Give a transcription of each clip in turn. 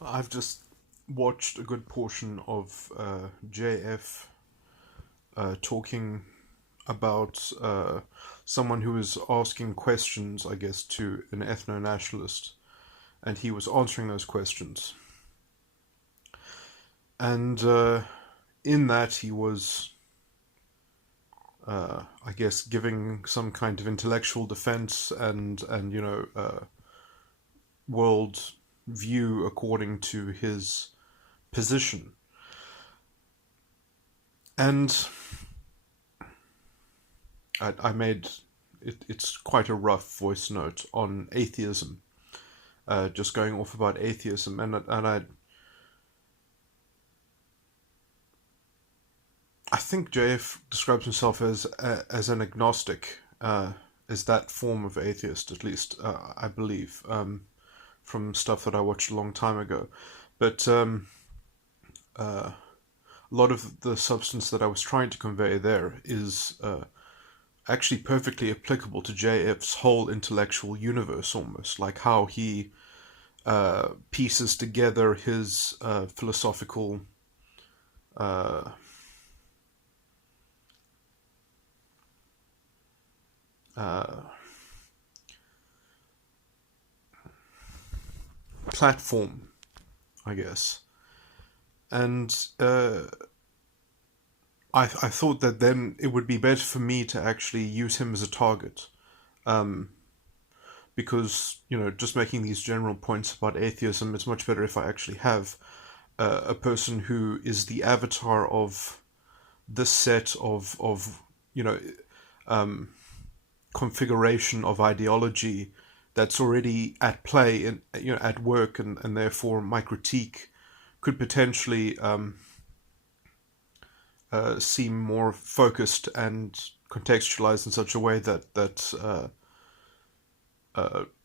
I've just watched a good portion of JF talking about someone who was asking questions, I guess, to an ethno-nationalist, and he was answering those questions. And in that, he was, I guess, giving some kind of intellectual defense and world view according to his position. And I made it's quite a rough voice note on atheism, just going off about atheism, I think JF describes himself as an agnostic, as that form of atheist, at least I believe, from stuff that I watched a long time ago. But a lot of the substance that I was trying to convey there is actually perfectly applicable to JF's whole intellectual universe, almost like how he pieces together his philosophical uh, uh, platform, I guess. And I thought that then it would be better for me to actually use him as a target. Um, because, just making these general points about atheism, it's much better if I actually have a person who is the avatar of this set of um, configuration of ideology that's already at play and at work, and therefore my critique could potentially seem more focused and contextualized in such a way that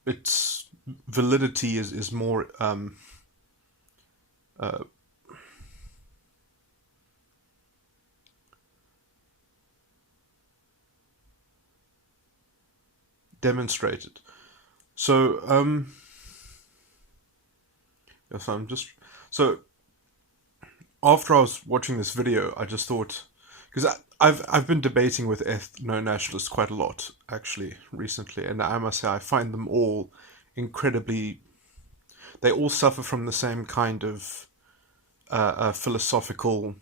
its validity is more uh, demonstrated. So yes, I'm just so after I was watching this video, I just thought, because I've been debating with ethno-nationalists quite a lot actually recently, and I must say I find them all incredibly. They all suffer from the same kind of philosophical.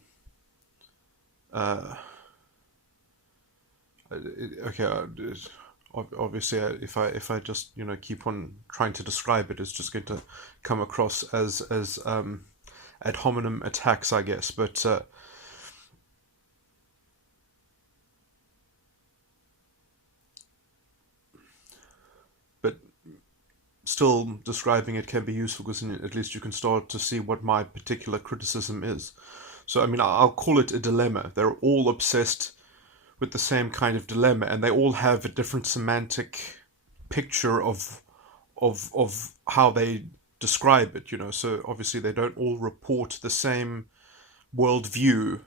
Uh, okay, obviously, if I just keep on trying to describe it, it's just going to come across as ad hominem attacks, I guess. But still, describing it can be useful because at least you can start to see what my particular criticism is. So, I mean, I'll call it a dilemma. They're all obsessed with the same kind of dilemma, and they all have a different semantic picture of how they describe it. So obviously they don't all report the same worldview,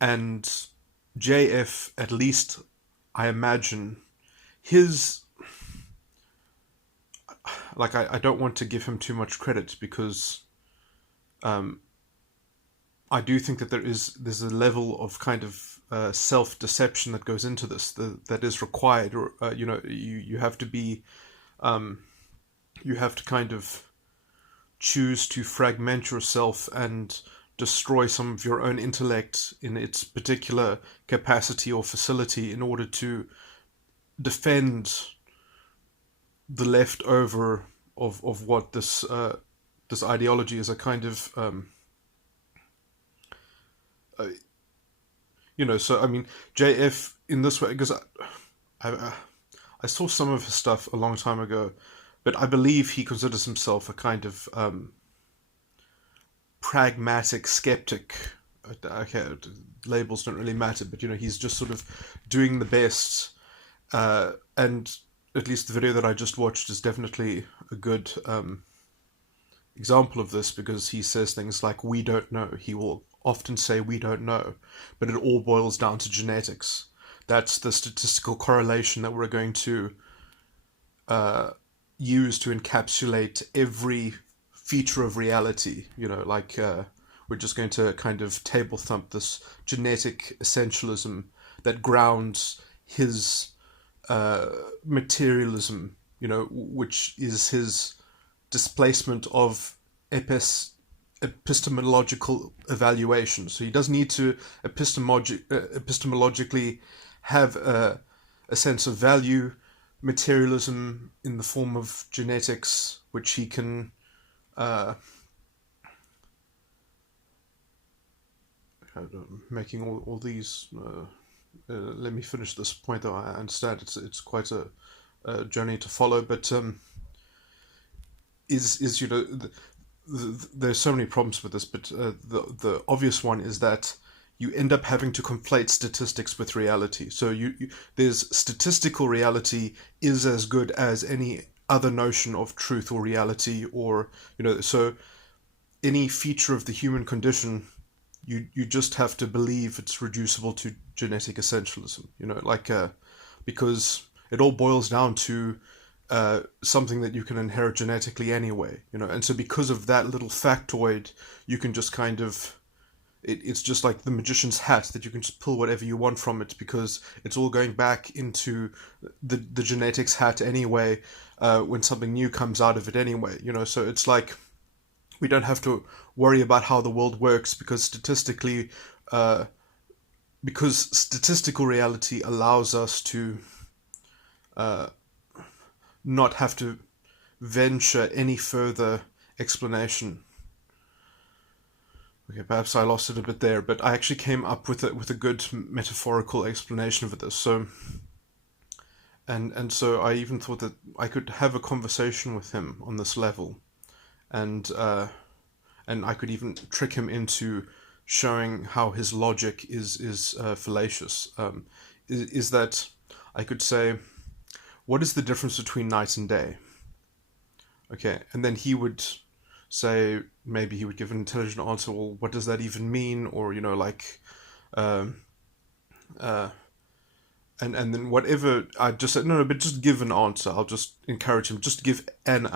and JF, at least I imagine, his like I don't want to give him too much credit because um, I do think that there's a level of kind of self deception that goes into this that is required, or you have to be um, you have to kind of choose to fragment yourself and destroy some of your own intellect in its particular capacity or facility in order to defend the leftover of what this ideology is a kind of uh, so I mean JF in this way, because I I saw some of his stuff a long time ago, but I believe he considers himself a kind of pragmatic skeptic. Okay, labels don't really matter, but he's just sort of doing the best. And at least the video that I just watched is definitely a good example of this, because he says things like "we don't know." He will often say "we don't know," but it all boils down to genetics. That's the statistical correlation that we're going to uh, use to encapsulate every feature of reality, like we're just going to kind of table thump this genetic essentialism that grounds his materialism, which is his displacement of epistemological evaluation. So he does need to epistemologically have a sense of value, materialism in the form of genetics, which he can making all these. Let me finish this point, though. I understand it's quite a journey to follow, but there's so many problems with this. But the obvious one is that you end up having to conflate statistics with reality. So there's statistical reality is as good as any other notion of truth or reality, or so any feature of the human condition, you just have to believe it's reducible to genetic essentialism, because it all boils down to something that you can inherit genetically anyway, and so because of that little factoid, you can just kind of, it's just like the magician's hat, that you can just pull whatever you want from it, because it's all going back into the genetics hat anyway, when something new comes out of it anyway, so it's like, we don't have to worry about how the world works, because statistical reality allows us to not have to venture any further explanation. Okay, perhaps I lost it a bit there, but I actually came up with a good metaphorical explanation for this. So, and so I even thought that I could have a conversation with him on this level, and I could even trick him into showing how his logic is fallacious. Is that I could say, what is the difference between night and day? Okay, and then he would say, maybe he would give an intelligent answer. Well, what does that even mean? Or and then whatever I just said, no, but just give an answer. I'll just encourage him, just give an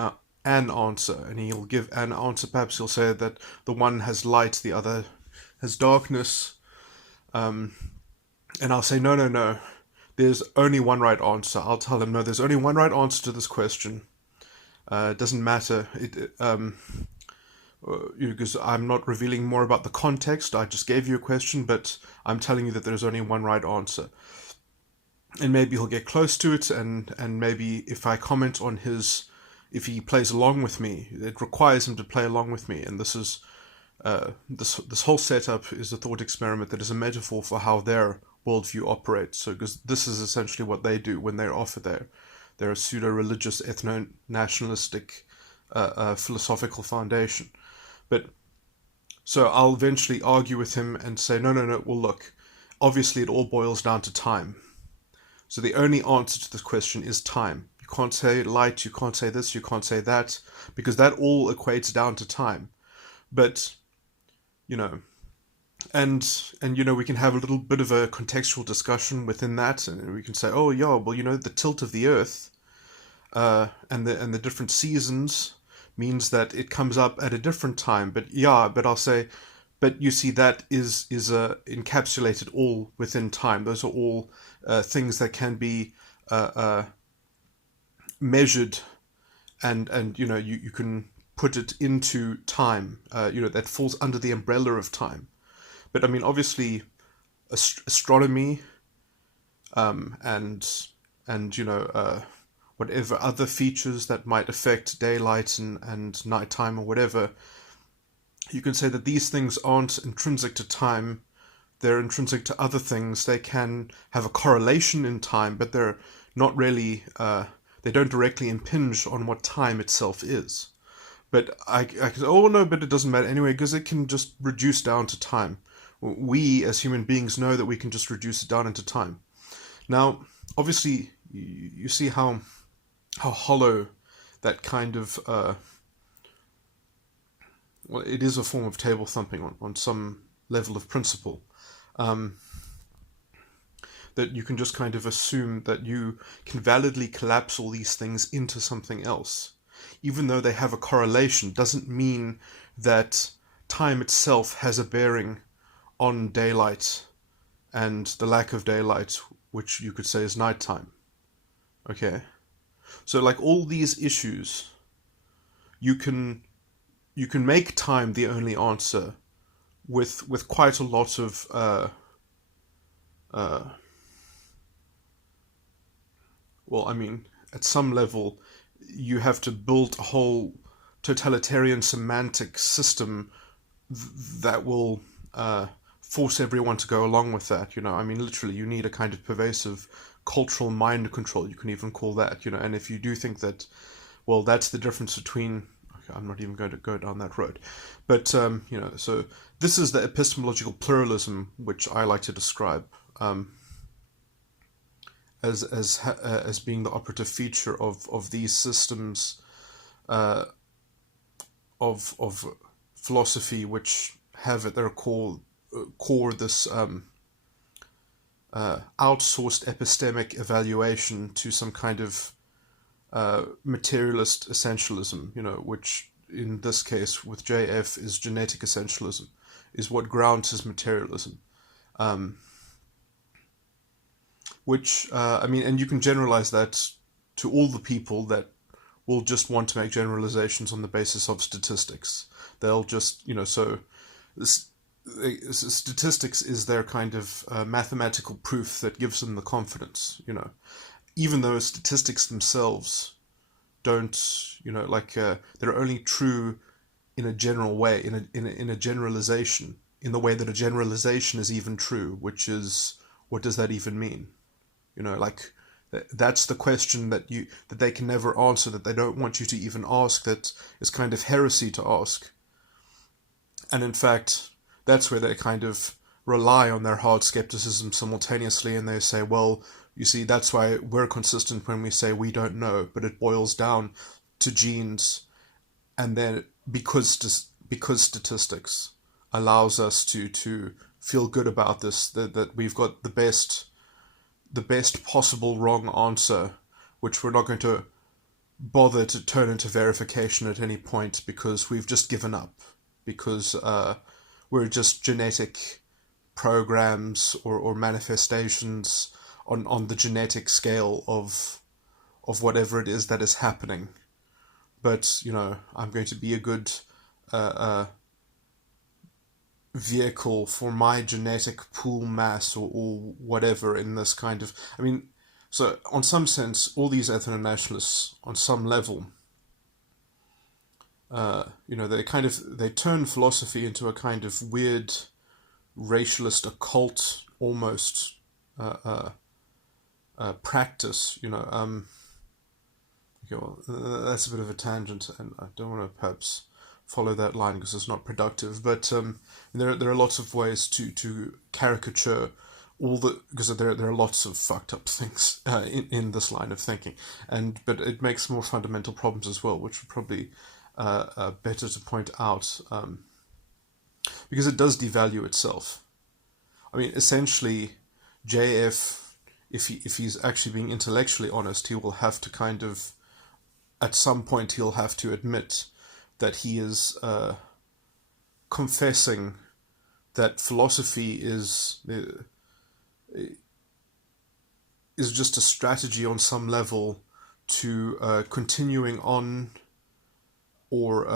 answer, and he'll give an answer. Perhaps he'll say that the one has light, the other has darkness, and I'll say, no, there's only one right answer. I'll tell him, no, there's only one right answer to this question. It doesn't matter, because I'm not revealing more about the context. I just gave you a question, but I'm telling you that there's only one right answer. And maybe he'll get close to it, and maybe if I comment on if he plays along with me, it requires him to play along with me. And this is this whole setup is a thought experiment that is a metaphor for how their worldview operates. So, because this is essentially what they do when they offer their pseudo-religious, ethno-nationalistic philosophical foundation. But so I'll eventually argue with him and say, no, well, look, obviously it all boils down to time. So the only answer to this question is time. You can't say light, you can't say this, you can't say that, because that all equates down to time. But, and we can have a little bit of a contextual discussion within that, and we can say, oh yeah, well, the tilt of the Earth and the different seasons means that it comes up at a different time. But I'll say, but you see, that is encapsulated all within time. Those are all things that can be measured, and you can put it into time. That falls under the umbrella of time. But I mean, obviously, astronomy, and whatever other features that might affect daylight and nighttime or whatever, you can say that these things aren't intrinsic to time. They're intrinsic to other things. They can have a correlation in time, but they're not really, they don't directly impinge on what time itself is. But I can say, oh no, but it doesn't matter anyway, because it can just reduce down to time. We, as human beings, know that we can just reduce it down into time. Now, obviously, you see how hollow that kind of, well, it is a form of table thumping on some level of principle. That you can just kind of assume that you can validly collapse all these things into something else. even though they have a correlation, doesn't mean that time itself has a bearing on daylight and the lack of daylight, which you could say is nighttime. Okay? So like all these issues, you can make time the only answer with quite a lot of well, I mean, at some level, you have to build a whole totalitarian semantic system that will force everyone to go along with that. I mean, literally, you need a kind of pervasive cultural mind control, you can even call that. And if you do think that, well, that's the difference between, okay, I'm not even going to go down that road, but so this is the epistemological pluralism which I like to describe as being the operative feature of these systems of philosophy, which have at their core this outsourced epistemic evaluation to some kind of materialist essentialism, which in this case with JF is genetic essentialism, is what grounds his materialism. Which, I mean, and you can generalize that to all the people that will just want to make generalizations on the basis of statistics. They'll just, so statistics is their kind of mathematical proof that gives them the confidence, even though statistics themselves don't, they're only true in a general way, in a generalization, in the way that a generalization is even true, which is, what does that even mean? That's the question that they can never answer, that they don't want you to even ask, that is kind of heresy to ask. And in fact, that's where they kind of rely on their hard skepticism simultaneously, and they say, well, you see, that's why we're consistent when we say we don't know, but it boils down to genes, and then because statistics allows us to feel good about this, that we've got the best possible wrong answer, which we're not going to bother to turn into verification at any point, because we've just given up, because we're just genetic programs or manifestations on the genetic scale of whatever it is that is happening. But I'm going to be a good vehicle for my genetic pool mass or whatever in this kind of, I mean, so on some sense, all these ethno-nationalists on some level, they turn philosophy into a kind of weird racialist occult almost practice, okay, well, that's a bit of a tangent, and I don't want to perhaps follow that line because it's not productive, but there are lots of ways to caricature because there are lots of fucked up things in this line of thinking, but it makes more fundamental problems as well, which are probably better to point out, because it does devalue itself. I mean, essentially, JF, if he's actually being intellectually honest, he will have to kind of, at some point, he'll have to admit that he is confessing that philosophy is just a strategy on some level to continuing on or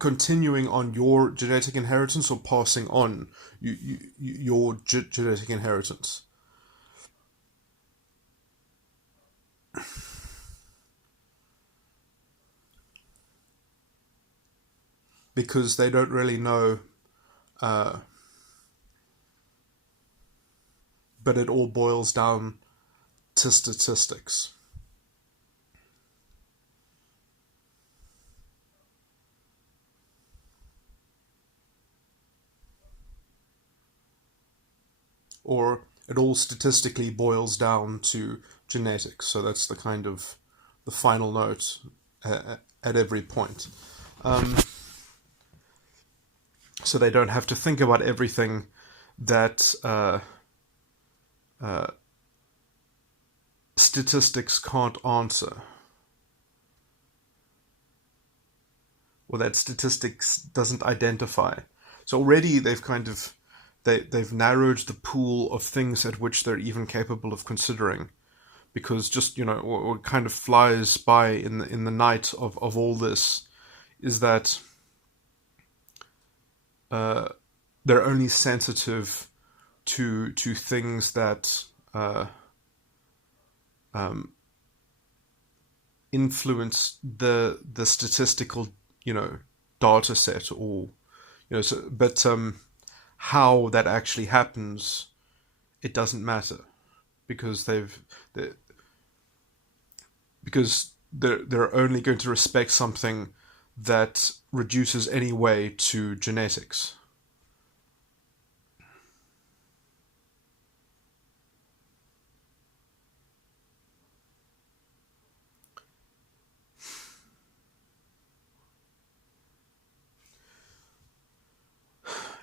continuing on your genetic inheritance or passing on your genetic inheritance. Because they don't really know, but it all boils down to statistics. Or it all statistically boils down to genetics. So that's the kind of the final note at every point. So they don't have to think about everything that statistics can't answer, or that statistics doesn't identify. So already they've narrowed the pool of things at which they're even capable of considering, because just, what kind of flies by in the night of all this is that they're only sensitive to things that influence the statistical data set, or but how that actually happens, it doesn't matter, because they're only going to respect something that reduces any way to genetics.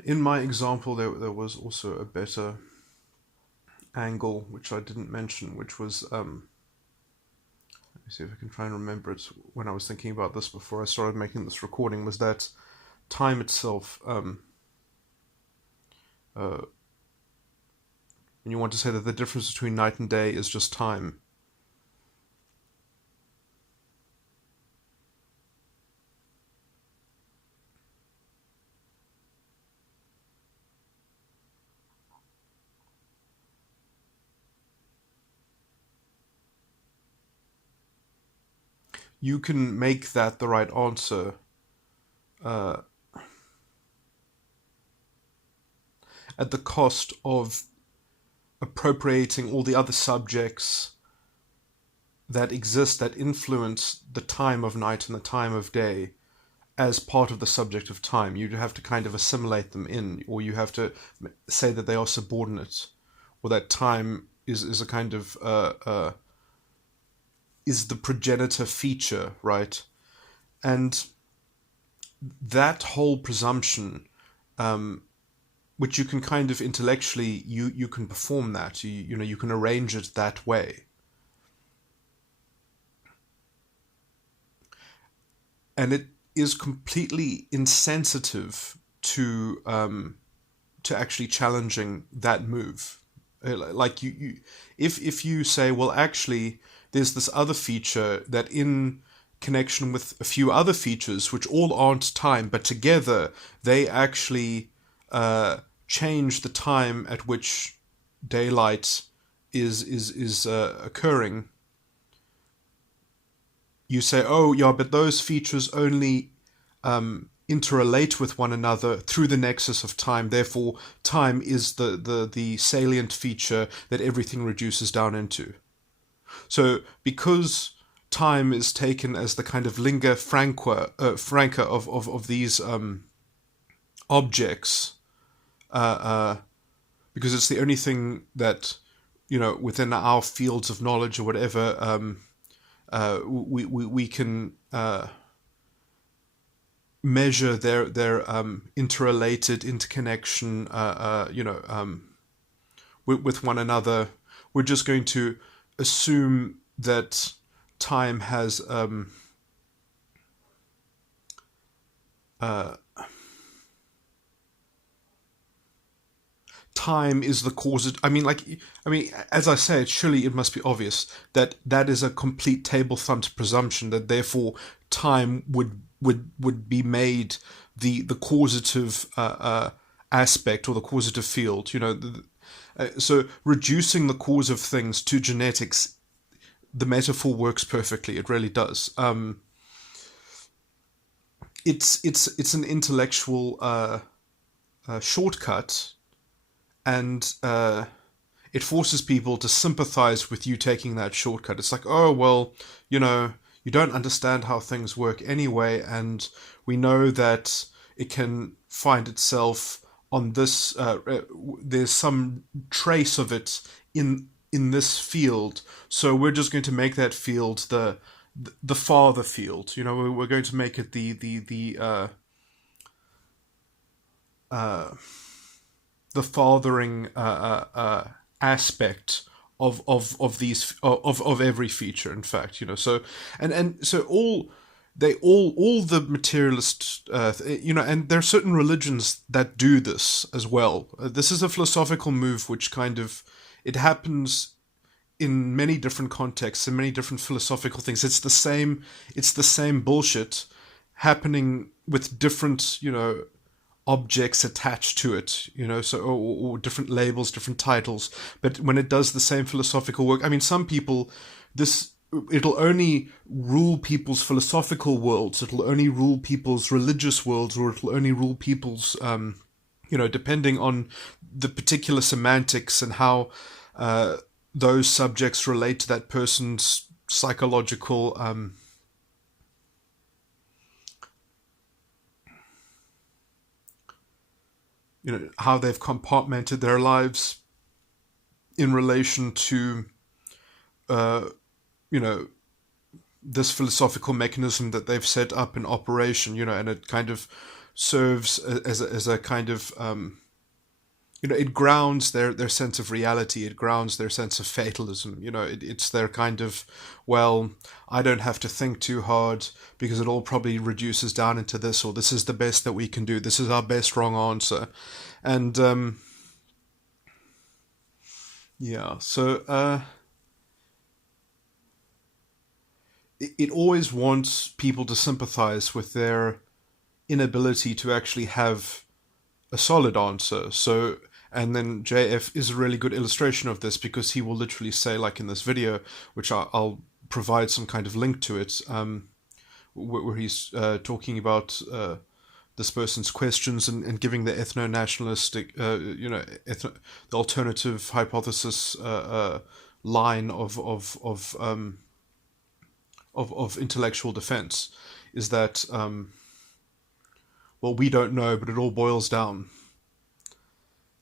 In my example, there was also a better angle, which I didn't mention, which was, let me see if I can try and remember it when I was thinking about this before I started making this recording, was that time itself, when you want to say that the difference between night and day is just time, you can make that the right answer at the cost of appropriating all the other subjects that exist that influence the time of night and the time of day as part of the subject of time. You have to kind of assimilate them in, or you have to say that they are subordinate, or that time is a kind of is the progenitor feature, right? And that whole presumption, which you can kind of intellectually, you can perform that, you can arrange it that way. And it is completely insensitive to actually challenging that move. Like if you say, well, actually, there's this other feature that in connection with a few other features, which all aren't time, but together they actually change the time at which daylight is occurring. You say, oh yeah, but those features only interrelate with one another through the nexus of time. Therefore, time is the salient feature that everything reduces down into. So, because time is taken as the kind of lingua franca of these objects, because it's the only thing that, within our fields of knowledge or whatever, we can measure their interrelated interconnection, with one another. We're just going to assume that time has time is the cause of, as I say, surely it must be obvious that that is a complete table-thumped presumption, that therefore time would be made the causative aspect, or the causative field. So reducing the cause of things to genetics, the metaphor works perfectly. It really does. It's an intellectual shortcut, and it forces people to sympathize with you taking that shortcut. It's like, oh, well, you don't understand how things work anyway, and we know that it can find itself on this, there's some trace of it in this field, so we're just going to make that field the father field. We're going to make it the fathering aspect of these of every feature, in fact, so and so all the materialist and there are certain religions that do this as well. This is a philosophical move which kind of, it happens in many different contexts and many different philosophical things. It's the same bullshit happening with different objects attached to it, so or different labels, different titles. But when it does the same philosophical work, I mean, some people, it'll only rule people's philosophical worlds, it'll only rule people's religious worlds, or it'll only rule people's depending on the particular semantics and how those subjects relate to that person's psychological how they've compartmented their lives in relation to this philosophical mechanism that they've set up in operation, and it kind of serves as a kind of it grounds their sense of reality, it grounds their sense of fatalism. It's their kind of, well, I don't have to think too hard because it all probably reduces down into this, or this is the best that we can do, this is our best wrong answer. And so it always wants people to sympathize with their inability to actually have a solid answer. So, and then JF is a really good illustration of this, because he will literally say, like in this video, which I'll provide some kind of link to it, where he's talking about this person's questions and giving the ethno-nationalistic, the alternative hypothesis line of intellectual defense, is that well, we don't know, but it all boils down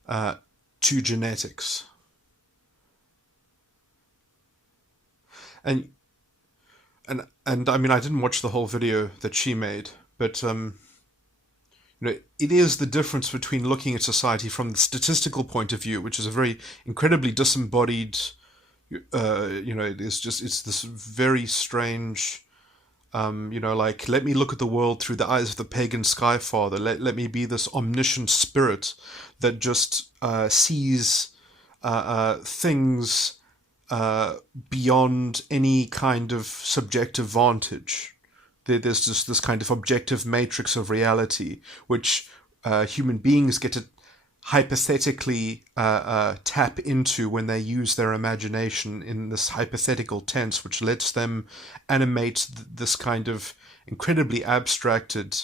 to genetics. And I mean, I didn't watch the whole video that she made, but it is the difference between looking at society from the statistical point of view, which is a very incredibly disembodied, it's this very strange, like, let me look at the world through the eyes of the pagan sky father. Let me be this omniscient spirit that just sees things beyond any kind of subjective vantage. There's just this kind of objective matrix of reality, which human beings get to hypothetically tap into when they use their imagination in this hypothetical tense, which lets them animate this kind of incredibly abstracted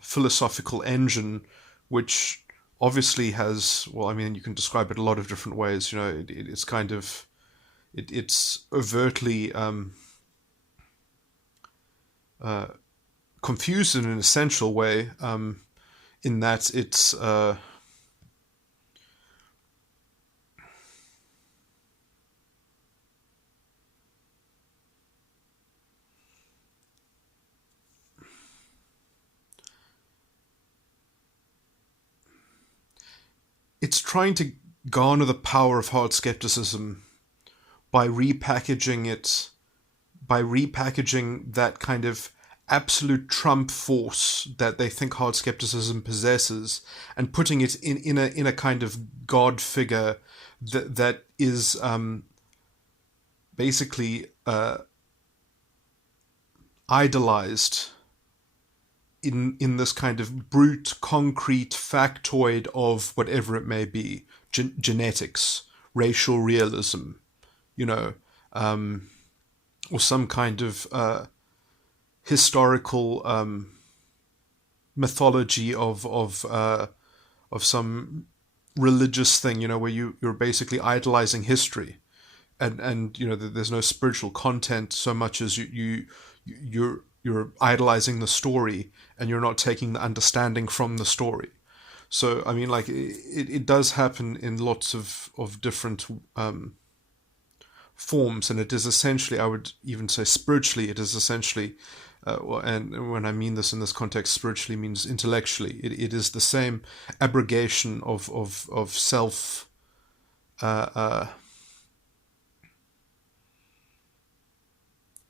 philosophical engine, which obviously has, well, I mean, you can describe it a lot of different ways. It's kind of, it's overtly confused in an essential way, in that it's it's trying to garner the power of hard skepticism by repackaging that kind of absolute Trump force that they think hard skepticism possesses, and putting it in a kind of God figure that is basically idolized in this kind of brute, concrete factoid of whatever it may be, genetics, racial realism, or some kind of historical mythology of some religious thing, where you're basically idolizing history, and there's no spiritual content so much as you're idolizing the story, and you're not taking the understanding from the story. So I mean, like, it does happen in lots of different forms, and it is essentially, I would even say spiritually, it is essentially, and when I mean this in this context, spiritually means intellectually. It is the same abrogation of self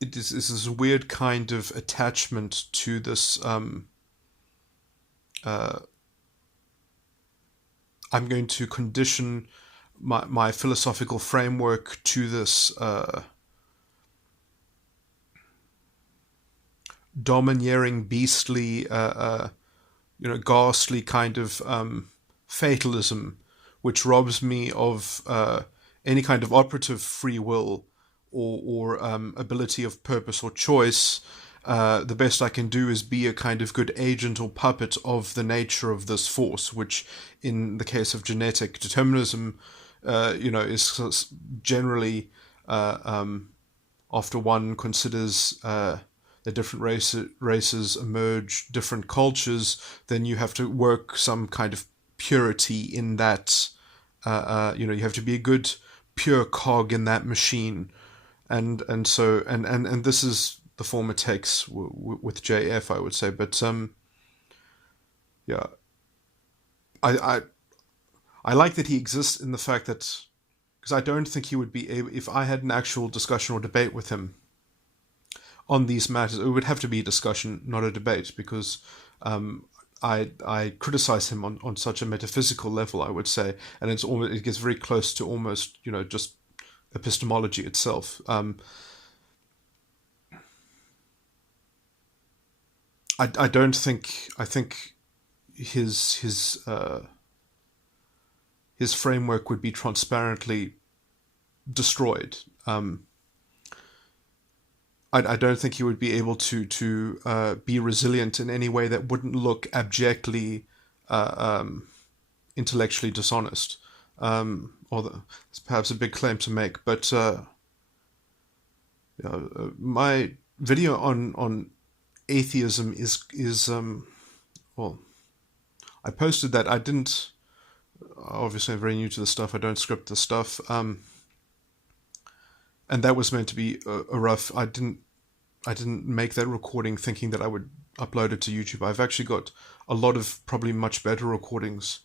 it is this weird kind of attachment to this. Uh, I'm going to condition my philosophical framework to this domineering, beastly, ghastly kind of fatalism, which robs me of any kind of operative free will or ability of purpose or choice. The best I can do is be a kind of good agent or puppet of the nature of this force, which, in the case of genetic determinism, is generally, after one considers the different races emerge, different cultures, then you have to work some kind of purity in that. You have to be a good pure cog in that machine, and this is the form it takes with JF, I would say. But yeah, I I like that he exists in the fact that, because I don't think he would be able, if I had an actual discussion or debate with him on these matters, it would have to be a discussion, not a debate, because I criticize him on such a metaphysical level, I would say, and it gets very close to almost just epistemology itself. I don't think I think his framework would be transparently destroyed. I don't think he would be able to be resilient in any way that wouldn't look abjectly intellectually dishonest. It's perhaps a big claim to make, but my video on atheism is well, I posted that. I didn't. Obviously, I'm very new to the stuff. I don't script the stuff. And that was meant to be a rough. I didn't make that recording thinking that I would upload it to YouTube. I've actually got a lot of probably much better recordings,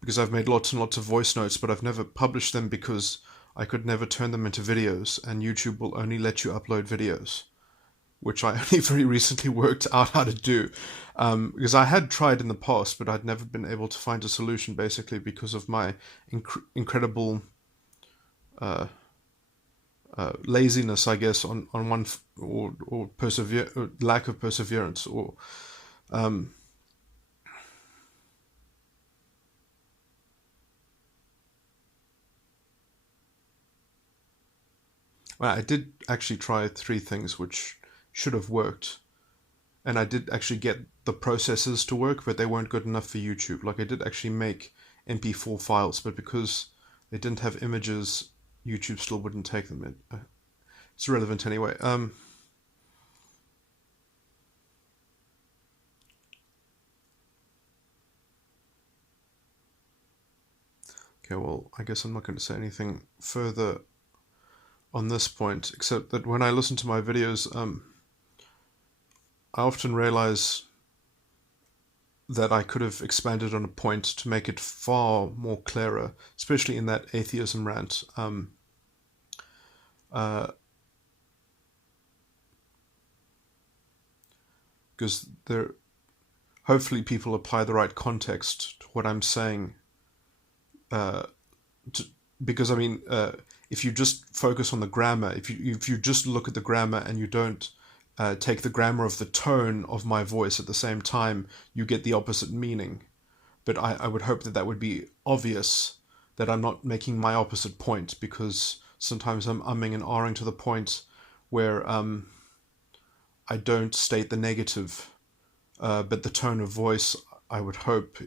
because I've made lots and lots of voice notes, but I've never published them because I could never turn them into videos, and YouTube will only let you upload videos, which I only very recently worked out how to do. Because I had tried in the past, but I'd never been able to find a solution, basically because of my incredible laziness, I guess, on one, or lack of perseverance, or well, I did actually try 3 things which should have worked, and I did actually get the processors to work, but they weren't good enough for YouTube. Like, I did actually make MP4 files, but because they didn't have images, YouTube still wouldn't take them. It's irrelevant anyway. Okay, well, I guess I'm not going to say anything further on this point, except that when I listen to my videos, I often realize that I could have expanded on a point to make it far more clearer, especially in that atheism rant. Because hopefully people apply the right context to what I'm saying. Because I mean, if you just focus on the grammar, if you just look at the grammar and you don't take the grammar of the tone of my voice at the same time, you get the opposite meaning. But I would hope that would be obvious, that I'm not making my opposite point, because sometimes I'm umming and ahhing to the point where I don't state the negative, but the tone of voice, I would hope,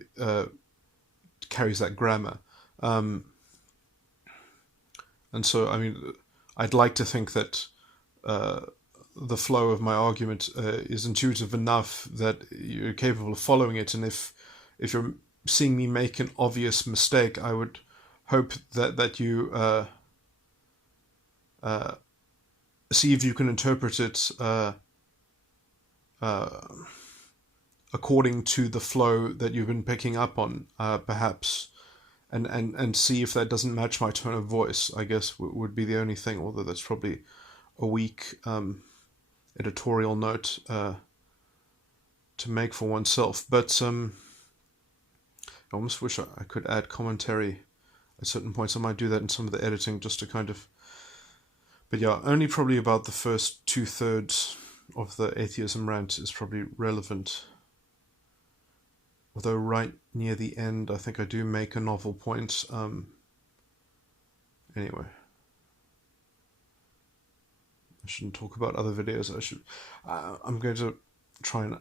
carries that grammar. And so, I mean, I'd like to think that the flow of my argument is intuitive enough that you're capable of following it, and if you're seeing me make an obvious mistake, I would hope that you see if you can interpret it according to the flow that you've been picking up on, perhaps, and see if that doesn't match my tone of voice, I guess, would be the only thing, although that's probably a weak editorial note to make for oneself. But I almost wish I could add commentary at certain points. I might do that in some of the editing just to kind of... But yeah, only probably about the first 2/3 of the atheism rant is probably relevant. Although right near the end, I think I do make a novel point. Anyway. I shouldn't talk about other videos. I'm going to try and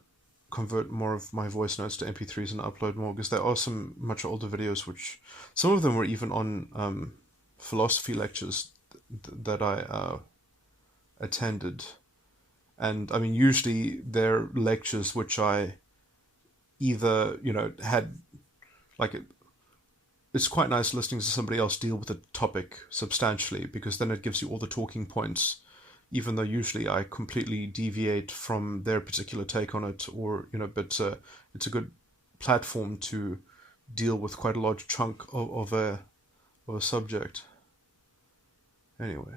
convert more of my voice notes to MP3s and upload more, because there are some much older videos, which some of them were even on philosophy lectures that I attended. And I mean, usually they're lectures which I either, had, like, it's quite nice listening to somebody else deal with a topic substantially, because then it gives you all the talking points, even though usually I completely deviate from their particular take on it, or, but it's a good platform to deal with quite a large chunk of a subject. Anyway.